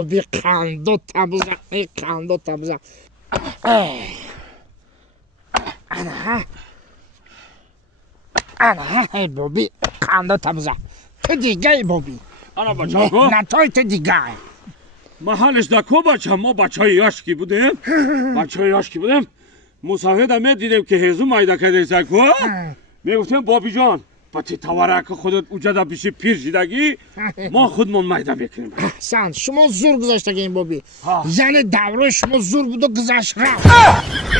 بابی قندو تبوزه ای قندو تبوزه انا ای بابی قندو تبوزه تو دیگه ای بابی انا بچه کو نتای تو دیگه محلش دا کو بچه ما بچه های یاشکی بودیم مسافر می دیدیم که هزو مایده کردیسه کو میگفتیم بابی جان باتی تواره که خودت اوجه دا پیش پیر شدگی ما خودمون مایده بکنیم سند شما زور گذاشته که این بابی یعنی دوره شما زور بود و گذاشت رفت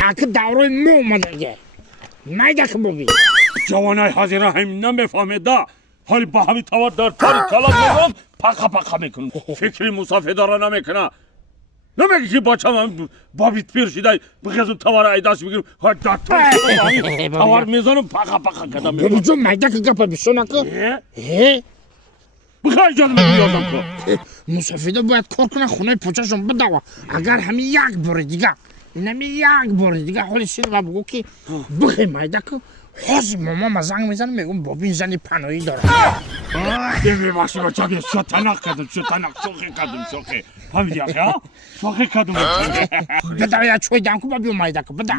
اگه دوره مو اومده مایده که بابی جوانای حاضره همین نمیفهمیده حالی با همین توار در تاری کلاب میگم پاقا میکنم فکری مسافر داره نمیکنه نمیگی که بچه من بابیت پیر شده بخیزم توار ایداش بگیرم توار میزنم پاقا کدام میکنم بابی جون مایده که گپا بیشو نکن بخواه جانم بیازم کن مسافر باید کار کنه خونه پوچهشون بدوا اگر همین یک بار دیگه حالی سیر و بگو که بخی مایده که حاضی ماما زنگ میزنم میگم بابی این زنی پناهی داره دیمی باشی بچه که شتنق کردم شوخی همین دیگه ها شوخی کردم بده یا چوی دم که بابی مایده که بده